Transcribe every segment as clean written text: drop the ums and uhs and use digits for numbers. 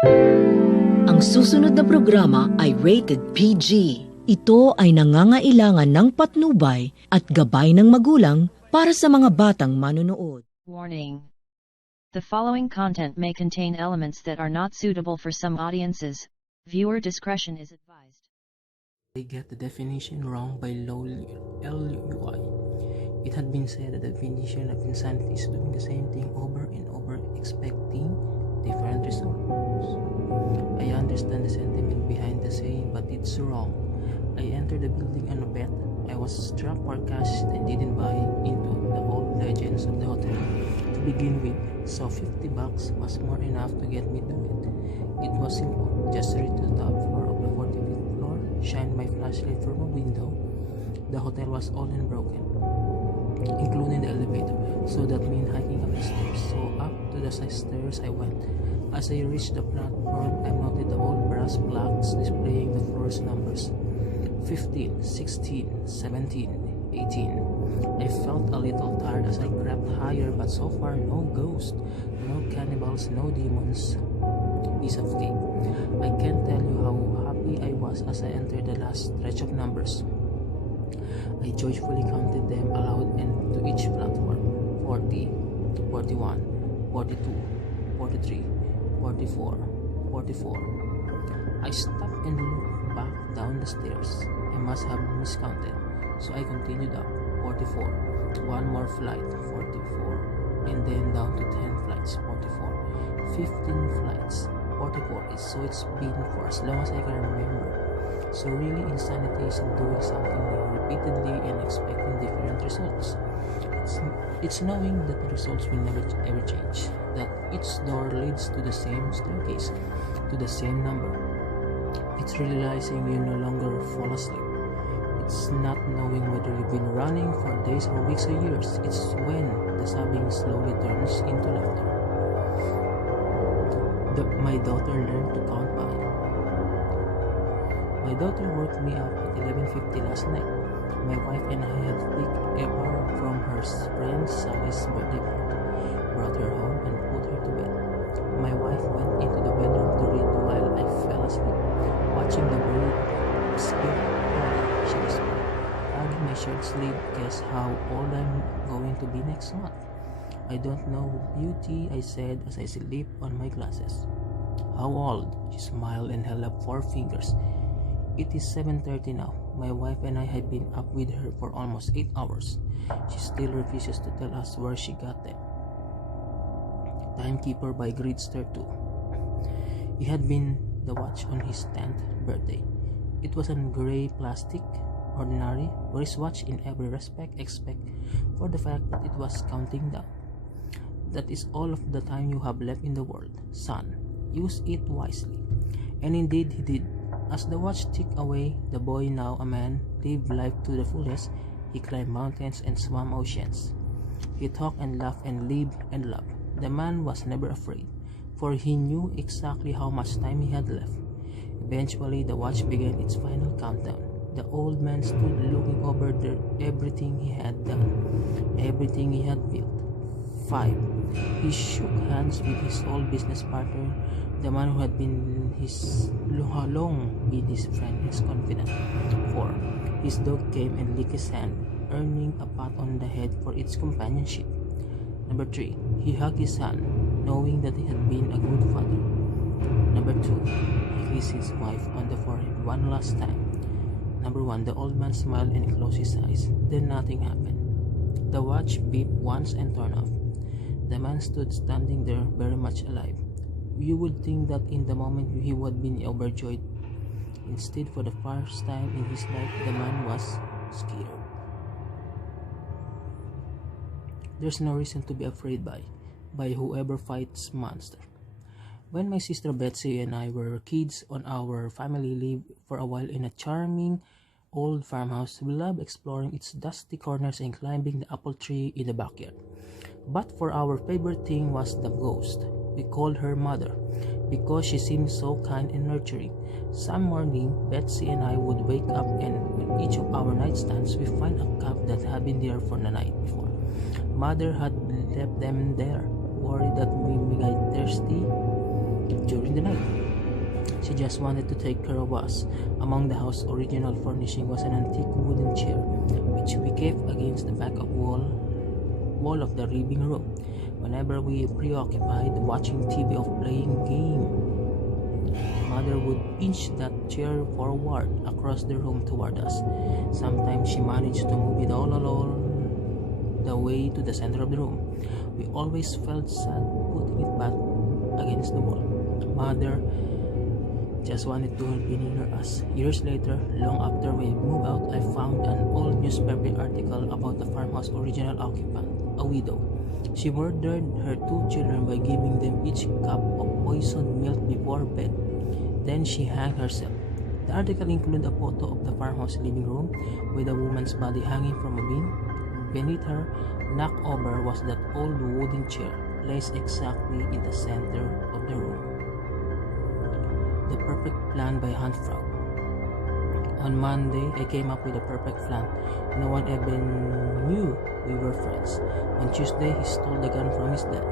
Ang susunod na programa ay rated PG. Ito ay nangangailangan ng patnubay at gabay ng magulang para sa mga batang manonood. Warning. The following content may contain elements that are not suitable for some audiences. Viewer discretion is advised. They get the definition wrong by LUI. It had been said that the definition of insanity is doing the same thing over and over, expecting different results. I understand the sentiment behind the saying, but it's wrong. I entered the building on a bet. I was struck for cash and didn't buy into the old legends of the hotel to begin with, so $50 was more enough to get me to it. It was simple. Just reach to the top floor of the 45th floor, shine my flashlight from a window. The hotel was old and broken, including the elevator, so that meant hiking up the stairs. So up to the stairs I went. As I reached the platform, I noted the old brass plaques displaying the floor's numbers: 15, 16, 17, 18. I felt a little tired as I crept higher, but so far no ghosts, no cannibals, no demons. Piece of cake. I can't tell you how happy I was as I entered the last stretch of numbers. I joyfully counted them aloud and to each platform: 40, 41, 42, 43, 44, 44. I stopped and looked back down the stairs. I must have miscounted, so I continued up. 44. One more flight. 44. And then down to 10 flights. 44. 15 flights. 44 is so it's been for as long as I can remember. So really, insanity is doing something new repeatedly and expecting different results. It's knowing that the results will never ever change, that each door leads to the same staircase, to the same number. It's realizing you no longer fall asleep. It's not knowing whether you've been running for days or weeks or years. It's when the sobbing slowly turns into laughter. My daughter learned to count by. My daughter woke me up at 11:50 last night. My wife and I had picked her from her friend Sally's birthday party, brought her home and put her to bed. My wife went into the bedroom to read while I fell asleep, watching the bird skip party. She whispered, hugging my shirt sleeve. Guess how old I'm going to be next month? I don't know, beauty, I said as I slipped on my glasses. How old? She smiled and held up 4 fingers. It is 7:30 now. My wife and I have been up with her for almost 8 hours. She still refuses to tell us where she got them. Timekeeper by Grade Star 2. It had been the watch on his 10th birthday. It was in gray plastic, ordinary, wristwatch in every respect except for the fact that it was counting down. That is all of the time you have left in the world, son. Use it wisely. And indeed he did. As the watch ticked away, the boy, now a man, lived life to the fullest. He climbed mountains and swam oceans. He talked and laughed and lived and loved. The man was never afraid, for he knew exactly how much time he had left. Eventually, the watch began its final countdown. The old man stood looking over everything he had done, everything he had built. 5. He shook hands with his old business partner, the man who had been long been his friend, his confidant. 4. His dog came and licked his hand, earning a pat on the head for its companionship. 3. He hugged his son, knowing that he had been a good father. 2. He kissed his wife on the forehead one last time. 1. The old man smiled and closed his eyes. Then nothing happened. The watch beeped once and turned off. The man stood standing there, very much alive. You would think that in the moment he would have been overjoyed. Instead, for the first time in his life, the man was scared. There's no reason to be afraid by whoever fights monster. When my sister Betsy and I were kids on our family leave for a while in a charming old farmhouse, we loved exploring its dusty corners and climbing the apple tree in the backyard. But for our favorite thing was the ghost. We called her Mother because she seemed so kind and nurturing. Some morning, Betsy and I would wake up and on each of our nightstands we find a cup that had been there for the night before. Mother had left them there, worried that we might get thirsty during the night. She just wanted to take care of us. Among the house's original furnishing was an antique wooden chair, which we kept against the back of wall of the living room. Whenever we preoccupied watching TV or playing game, Mother would inch that chair forward across the room toward us. Sometimes she managed to move it all along the way to the center of the room. We always felt sad putting it back against the wall. Mother just wanted to help near us. Years later, long after we moved out, I found an old newspaper article about the farmhouse original occupant, a widow. She murdered her 2 children by giving them each cup of poisoned milk before bed. Then she hanged herself. The article included a photo of the farmhouse living room with a woman's body hanging from a beam. Beneath her, knocked over, was that old wooden chair, placed exactly in the center of the room. The perfect plan by Hunt Frog. On Monday, I came up with a perfect plan. No one even knew we were friends. On Tuesday, he stole the gun from his dad.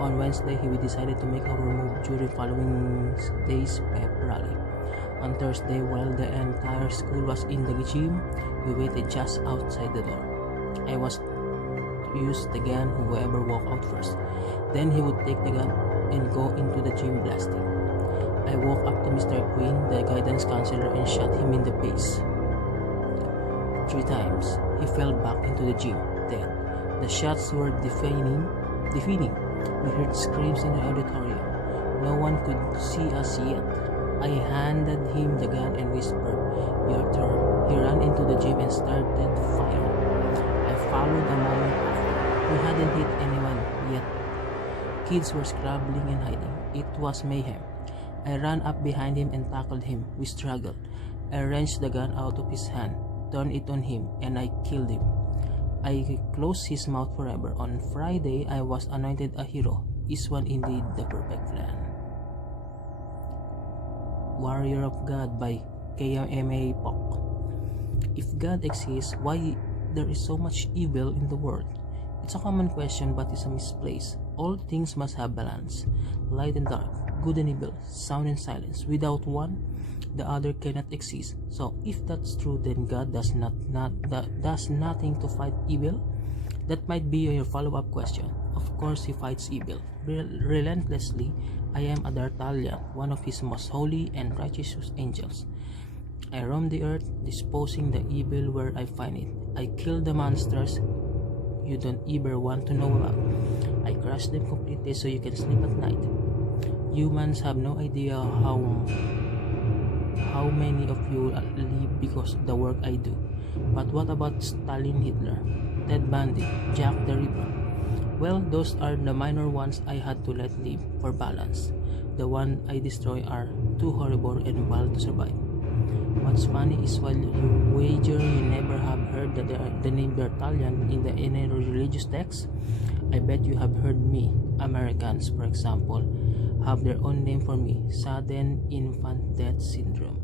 On Wednesday, we decided to make our move during following day's pep rally. On Thursday, while the entire school was in the gym, we waited just outside the door. I was to use the gun whoever walked out first. Then he would take the gun and go into the gym blasting. I walked up to Mr. Quinn, the guidance counselor, and shot him in the face 3 times. He fell back into the gym, dead. The shots were defeating. We heard screams in the auditorium. No one could see us yet. I handed him the gun and whispered, "Your turn." He ran into the gym and started firing. I followed a moment after. We hadn't hit anyone yet. Kids were scrabbling and hiding. It was mayhem. I ran up behind him and tackled him. We struggled. I wrenched the gun out of his hand, turned it on him, and I killed him. I closed his mouth forever. On Friday, I was anointed a hero. Is one indeed the perfect plan? Warrior of God by KMA Pok. If God exists, why there is so much evil in the world? It's a common question, but it's a misplaced. All things must have balance. Light and dark, good and evil, sound and silence. Without one, the other cannot exist. So if that's true, then God does nothing to fight evil? That might be your follow-up question. Of course he fights evil relentlessly. I am a D'Artagnan, one of his most holy and righteous angels. I roam the earth, disposing the evil where I find it. I kill the monsters you don't ever want to know about. I crush them completely so you can sleep at night. Humans have no idea how many of you live because of the work I do. But what about Stalin, Hitler, Ted Bundy, Jack the Ripper? Well, those are the minor ones I had to let live for balance. The ones I destroy are too horrible and wild to survive. What's funny is while you wager you never have heard the name D'Artagnan in any religious text, I bet you have heard me. Americans, for example, have their own name for me: sudden infant death syndrome.